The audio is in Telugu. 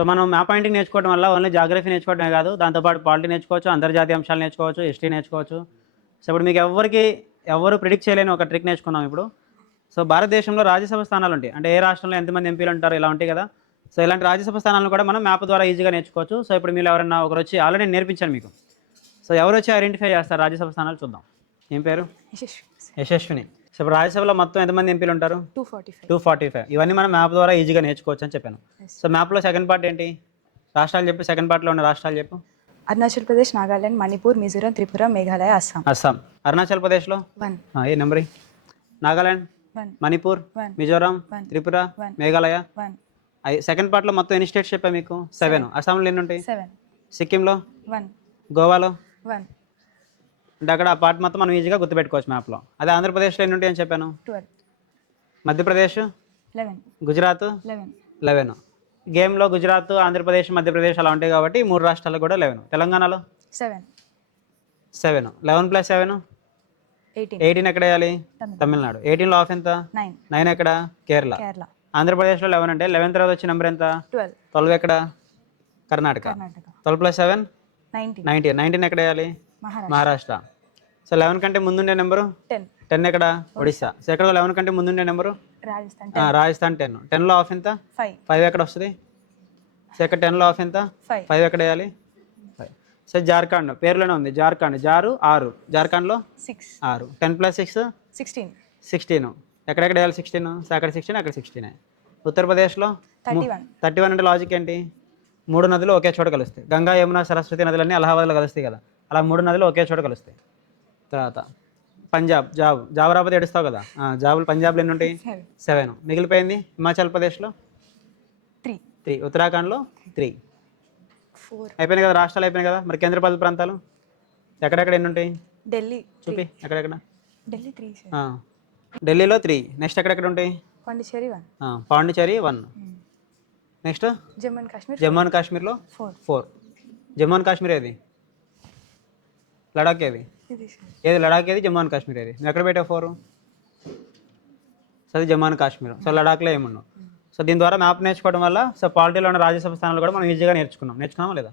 సో మనం మ్యాప్ పాయింటింగ్ నేర్చుకోవడం వల్ల ఓన్లీ జాగ్రఫీ నేర్చుకోవడమే కాదు, దాంతోపాటు పాలిటీ నేర్చుకోవచ్చు, అంతర్జాతీయ అంశాలు నేర్చుకోవచ్చు, హిస్టరీ నేర్చుకోవచ్చు. సో ఇప్పుడు మీకు ఎవరు ప్రిడిక్ట్ చేయలేని ఒక ట్రిక్ నేర్చుకున్నాం ఇప్పుడు. సో భారతదేశంలో రాజ్యసభ స్థానాలు ఉంటాయి, అంటే ఏ రాష్ట్రంలో ఎంతమంది ఎంపీలు ఉంటారు ఇలా ఉంటాయి కదా. సో ఇలాంటి రాజ్యసభ స్థానాలను కూడా మనం మ్యాప్ ద్వారా ఈజీగా నేర్చుకోవచ్చు. సో ఇప్పుడు మీరు ఎవరైనా ఒకరు వచ్చి ఆల్రెడీ నేను నేర్పించాను మీకు. సో ఎవరు వచ్చి ఐడెంటిఫై చేస్తారు రాజ్యసభ స్థానాలు చూద్దాం. ఏం పేరు? యశస్విని. సో ఇప్పుడు రాజ్యసభలో మొత్తం ఎంతమంది ఎంపీలు ఉంటారు? 245. ఇవన్నీ మనం మ్యాప్ ద్వారా ఈజీగా నేర్చుకోవచ్చు అని చెప్పాను. సో మ్యాప్లో సెకండ్ పార్ట్ ఏంటి? రాష్ట్రాలు చెప్పి, సెకండ్ పార్ట్లో ఉన్న రాష్ట్రాలు చెప్పు. అరుణాచల్ ప్రదేశ్, నాగాలాండ్, మణిపూర్, మిజోరం, త్రిపుర, మేఘాలయ, అస్సాం. అరుణాచల్ ప్రదేశ్లో 1. ఏ నెంబర్? నాగాలాండ్, 1. మణిపూర్, 1. మిజోరం, 1. త్రిపుర, 1. మేఘాలయ. 1. సెకండ్ పార్ట్లో మొత్తం ఎన్ని స్టేట్స్ చెప్పా మీకు? 7. అస్సాంలో ఎన్ని ఉంటాయి? 7. సిక్కింలో, 1. గోవాలో, 1. అంటే అక్కడ ఆ పార్ట్ మొత్తం మనం ఈజీగా గుర్తుపెట్టుకోవచ్చు మ్యాప్లో. అదే ఆంధ్రప్రదేశ్లో ఎన్ని ఉంటాయని చెప్పాను? 12. మధ్యప్రదేశ్, 11. గుజరాత్ 11. 11. గేమ్లో గుజరాత్, ఆంధ్రప్రదేశ్, మధ్యప్రదేశ్ అలా ఉంటాయి కాబట్టి 3 రాష్ట్రాలు కూడా 11. తెలంగాణలో 7. 7. 11 + 7 18. 18 ఎక్కడ వేయాలి? తమిళనాడు. 18లో ఆఫ్ ఎంత? 9. 9 ఎక్కడ? కేరళ. ఆంధ్రప్రదేశ్లో 11 అంటే 11 తర్వాత వచ్చే నెంబర్ ఎంత? 12. 12 ఎక్కడ? కర్ణాటక. 12 + 7 19. 19 ఎక్కడ వేయాలి? మహారాష్ట్ర. సో 11 కంటే ముందుండే నెంబరు 10. 10 ఎక్కడ? ఒడిస్సా. సో ఎక్కడ 11 కంటే ముందుండే నెంబరు? రాజస్థాన్ 10. 10లో ఆఫ్ ఎంత? 5 ఎక్కడ వస్తుంది? సో ఎక్కడ 10లో ఆఫ్ ఎంత? 5 ఎక్కడ వేయాలి? 5. సో జార్ఖండ్ పేరులోనే ఉంది, జార్ఖండ్. 6. జార్ఖండ్లో 6. 10 + 6 16. ఎక్కడెక్కడ వేయాలి 16? సో అక్కడ 16, అక్కడ 16. ఉత్తరప్రదేశ్లో 31 అంటే లాజిక్ ఏంటి? 3 నదులు ఒకే చోట కలుస్తాయి. గంగా, యమున, సరస్వతి నదులన్నీ అలహాబాద్లో కలుస్తాయి కదా, అలా 3 నదులు ఒకే చోట కలుస్తాయి. తర్వాత పంజాబ్, జాబ్ రాకపోతే ఏడుస్తావు కదా. జాబులు పంజాబ్లో ఎన్ని ఉంటాయి? 7. మిగిలిపోయింది హిమాచల్ ప్రదేశ్లో 3. ఉత్తరాఖండ్లో 3. 4. అయిపోయినాయి కదా, రాష్ట్రాలు అయిపోయినాయి కదా. మరి కేంద్రపాలిత ప్రాంతాలు ఎక్కడెక్కడ ఎన్ని ఉంటాయి? ఢిల్లీ చూపి ఎక్కడెక్కడ. 3. ఢిల్లీలో 3. నెక్స్ట్ ఎక్కడెక్కడ ఉంటాయి? పాండిచేరి 1. పాండిచేరి 1. నెక్స్ట్ జమ్మూ అండ్ కాశ్మీర్లో 4. జమ్మూ అండ్ కాశ్మీర్ ఏది? లడాక్ ఏది? లడాక్ ఏది? జమ్మూ అండ్ కాశ్మీర్ ఏది? నువ్వు ఎక్కడ పెట్టావు 4? సో అది జమ్మూ అండ్ కాశ్మీర్. సో లడాక్లో ఏమున్నావు. సో దీని ద్వారా మ్యాప్ నేర్చుకోవడం వల్ల సో పాలిటీలో ఉన్న రాజ్యసభ స్థానాలు కూడా మనం ఈజీగా నేర్చుకున్నామా లేదా?